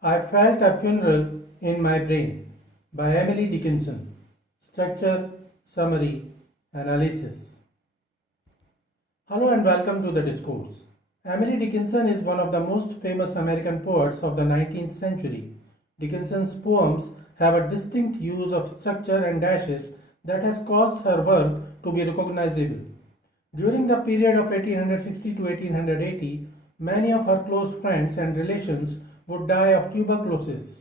I felt a funeral in my brain by Emily Dickinson. Structure, summary, analysis. Hello and welcome to the Discourse. Emily Dickinson is one of the most famous American poets of the 19th century. Dickinson's poems have a distinct use of structure and dashes that has caused her work to be recognizable. During the period of 1860 to 1880, many of her close friends and relations would die of tuberculosis.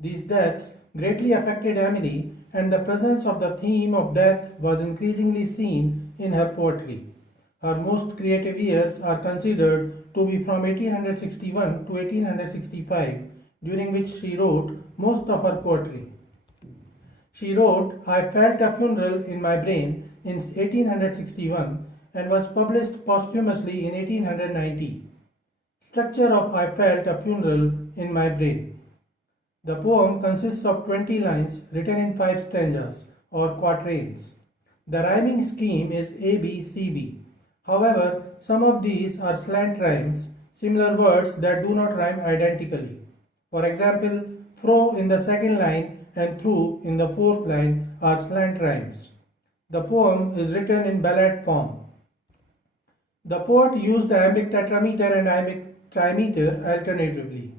These deaths greatly affected Emily, and the presence of the theme of death was increasingly seen in her poetry. Her most creative years are considered to be from 1861 to 1865, during which she wrote most of her poetry. She wrote I Felt a Funeral in My Brain in 1861 and was published posthumously in 1890. Structure of I Felt a Funeral in My Brain. The poem consists of 20 lines written in 5 stanzas or quatrains. The rhyming scheme is ABCB. However, some of these are slant rhymes, similar words that do not rhyme identically. For example, fro in the second line and through in the fourth line are slant rhymes. The poem is written in ballad form. The poet used iambic tetrameter and iambic trimeter alternatively.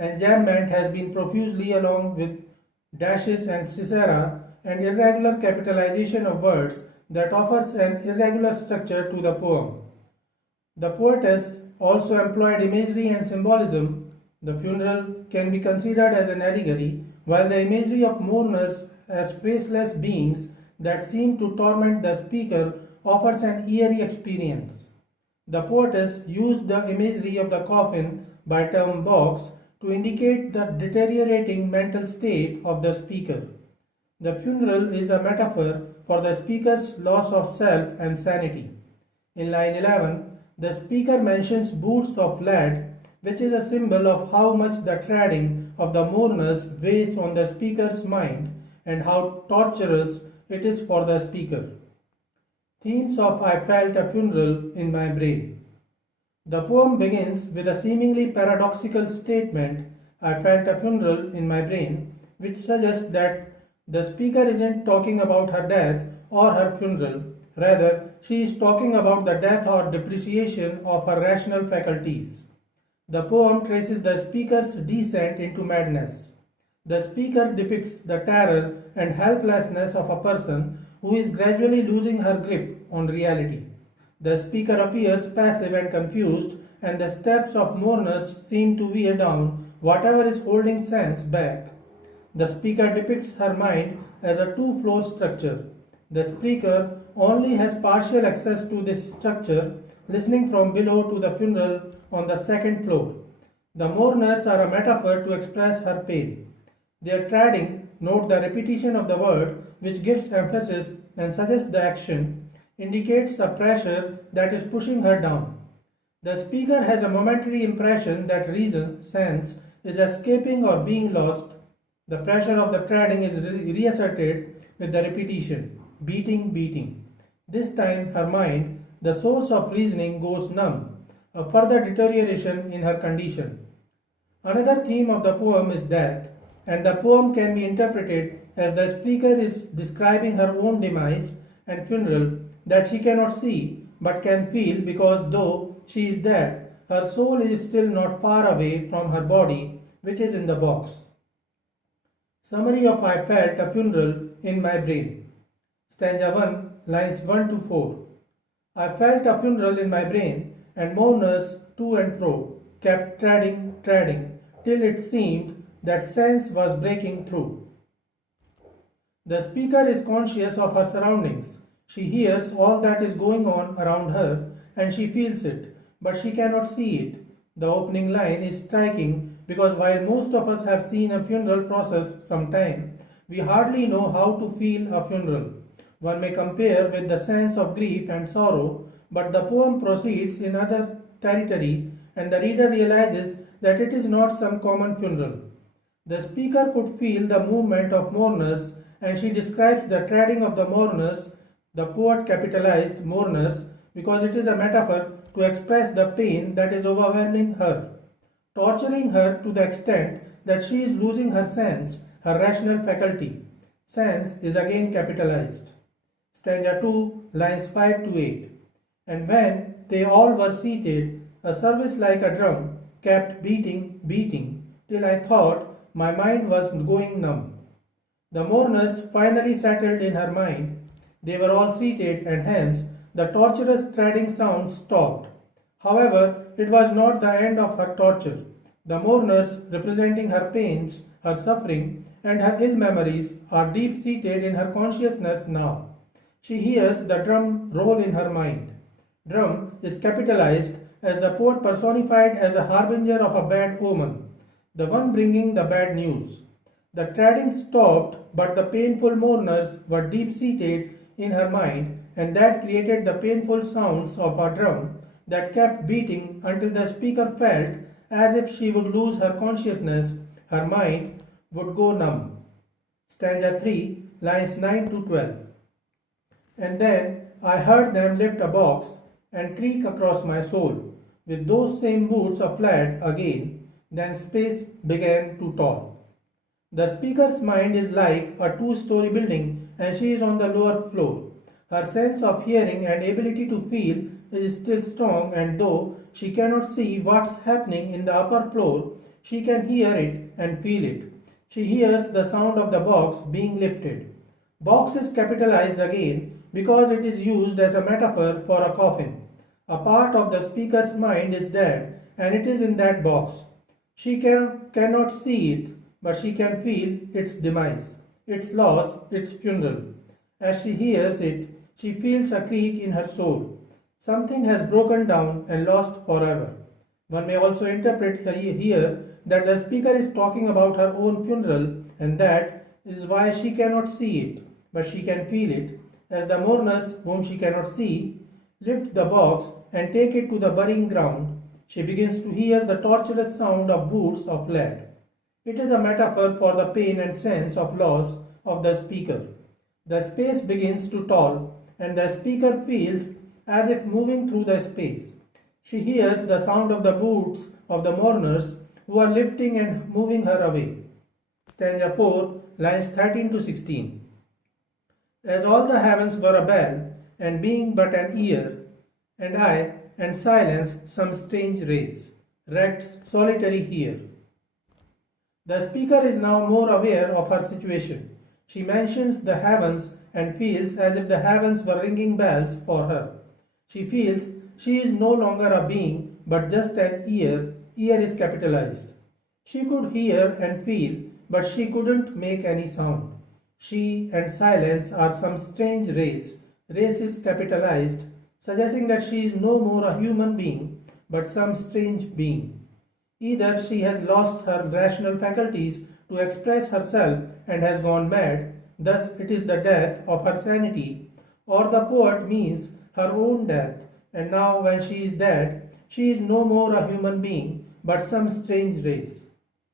Enjambment has been profusely along with dashes and caesura and irregular capitalization of words that offers an irregular structure to the poem. The poetess also employed imagery and symbolism. The funeral can be considered as an allegory, while the imagery of mourners as faceless beings that seem to torment the speaker offers an eerie experience. The poetess used the imagery of the coffin by term box to indicate the deteriorating mental state of the speaker. The funeral is a metaphor for the speaker's loss of self and sanity. In line 11, the speaker mentions boots of lead, which is a symbol of how much the treading of the mourners weighs on the speaker's mind and how torturous it is for the speaker. Themes of I Felt a Funeral in My Brain. The poem begins with a seemingly paradoxical statement, I felt a funeral in my brain, which suggests that the speaker isn't talking about her death or her funeral, rather, she is talking about the death or depreciation of her rational faculties. The poem traces the speaker's descent into madness. The speaker depicts the terror and helplessness of a person who is gradually losing her grip on reality. The speaker appears passive and confused, and the steps of mourners seem to wear down whatever is holding sense back. The speaker depicts her mind as a two-floor structure. The speaker only has partial access to this structure, listening from below to the funeral on the second floor. The mourners are a metaphor to express her pain. Their treading, note the repetition of the word, which gives emphasis and suggests the action, indicates a pressure that is pushing her down. The speaker has a momentary impression that reason, sense, is escaping or being lost. The pressure of the treading is reasserted with the repetition, beating, beating. This time her mind, the source of reasoning, goes numb, a further deterioration in her condition. Another theme of the poem is death, and the poem can be interpreted as the speaker is describing her own demise and funeral that she cannot see but can feel, because though she is dead, her soul is still not far away from her body, which is in the box. Summary of I Felt a Funeral in My Brain. Stanza 1, lines 1 to 4. I felt a funeral in my brain, and mourners to and fro kept treading, till it seemed that sense was breaking through. The speaker is conscious of her surroundings. She hears all that is going on around her, and she feels it, but she cannot see it. The opening line is striking because while most of us have seen a funeral process sometime, we hardly know how to feel a funeral. One may compare with the sense of grief and sorrow, but the poem proceeds in other territory, and the reader realizes that it is not some common funeral. The speaker could feel the movement of mourners, and she describes the treading of the mourners. The poet capitalized mourners because it is a metaphor to express the pain that is overwhelming her. torturing her to the extent that she is losing her sense, her rational faculty. Sense is again capitalized. Stanza 2, lines 5 to 8. And when they all were seated, a service like a drum kept beating, beating, till I thought my mind was going numb. The mourners finally settled in her mind. They were all seated, and hence the torturous treading sound stopped. However, it was not the end of her torture. The mourners, representing her pains, her suffering, and her ill memories, are deep-seated in her consciousness now. She hears the drum roll in her mind. Drum is capitalized as the poet personified as a harbinger of a bad omen, the one bringing the bad news. The treading stopped, but the painful mourners were deep-seated in her mind, and that created the painful sounds of a drum that kept beating until the speaker felt as if she would lose her consciousness, her mind would go numb. Stanza 3, lines 9 to 12. And then I heard them lift a box and creak across my soul, with those same boots of lead again, then space began to tall. The speaker's mind is like a two-story building and she is on the lower floor. Her sense of hearing and ability to feel is still strong, and though she cannot see what's happening in the upper floor, she can hear it and feel it. She hears the sound of the box being lifted. Box is capitalized again because it is used as a metaphor for a coffin. A part of the speaker's mind is dead, and it is in that box. She cannot see it, but she can feel its demise, its loss, its funeral. As she hears it, she feels a creak in her soul. Something has broken down and lost forever. One may also interpret here that the speaker is talking about her own funeral, and that is why she cannot see it, but she can feel it, as the mourners, whom she cannot see, lift the box and take it to the burying ground. She begins to hear the torturous sound of boots of lead. It is a metaphor for the pain and sense of loss of the speaker. The space begins to tall, and the speaker feels as if moving through the space. She hears the sound of the boots of the mourners who are lifting and moving her away. Stanza 4, lines 13 to 16. As all the heavens were a bell, and being but an ear, and I, and silence some strange race, wrecked solitary here. The speaker is now more aware of her situation. She mentions the heavens and feels as if the heavens were ringing bells for her. She feels she is no longer a being but just an ear. Ear is capitalized. She could hear and feel, but she couldn't make any sound. She and silence are some strange race. Race is capitalized, suggesting that she is no more a human being but some strange being. Either she has lost her rational faculties to express herself and has gone mad, thus it is the death of her sanity, or the poet means her own death, and now when she is dead, she is no more a human being but some strange race.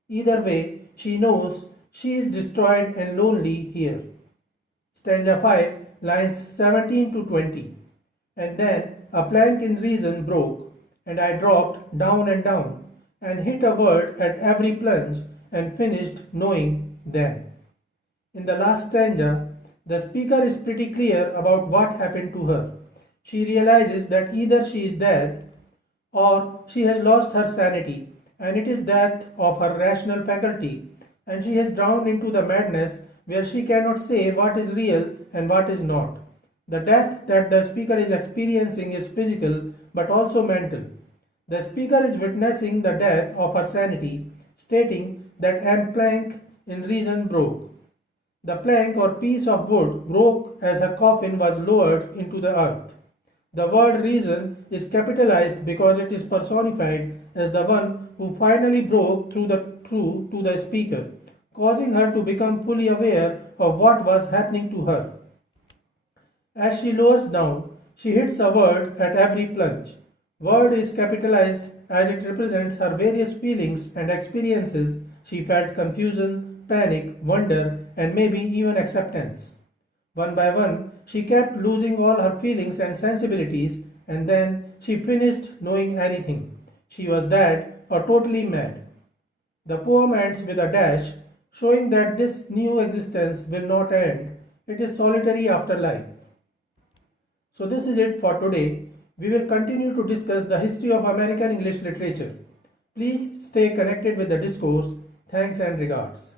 Either way, she knows she is destroyed and lonely here. Stanza 5, lines 17 to 20. And then a plank in reason broke, and I dropped down and down, and hit a word at every plunge, and finished knowing then. In the last stanza, the speaker is pretty clear about what happened to her. She realizes that either she is dead or she has lost her sanity, and it is death of her rational faculty, and she has drowned into the madness where she cannot say what is real and what is not. The death that the speaker is experiencing is physical but also mental. The speaker is witnessing the death of her sanity, stating that a plank in reason broke. The plank or piece of wood broke as her coffin was lowered into the earth. The word reason is capitalized because it is personified as the one who finally broke through to the speaker, causing her to become fully aware of what was happening to her. As she lowers down, she hits a word at every plunge. Word is capitalized as it represents her various feelings and experiences. She felt confusion, panic, wonder, and maybe even acceptance. One by one, she kept losing all her feelings and sensibilities, and then she finished knowing anything. She was dead, or totally mad. The poem ends with a dash, showing that this new existence will not end. It is solitary afterlife. So this is it for today. We will continue to discuss the history of American English literature. Please stay connected with the discourse. Thanks and regards.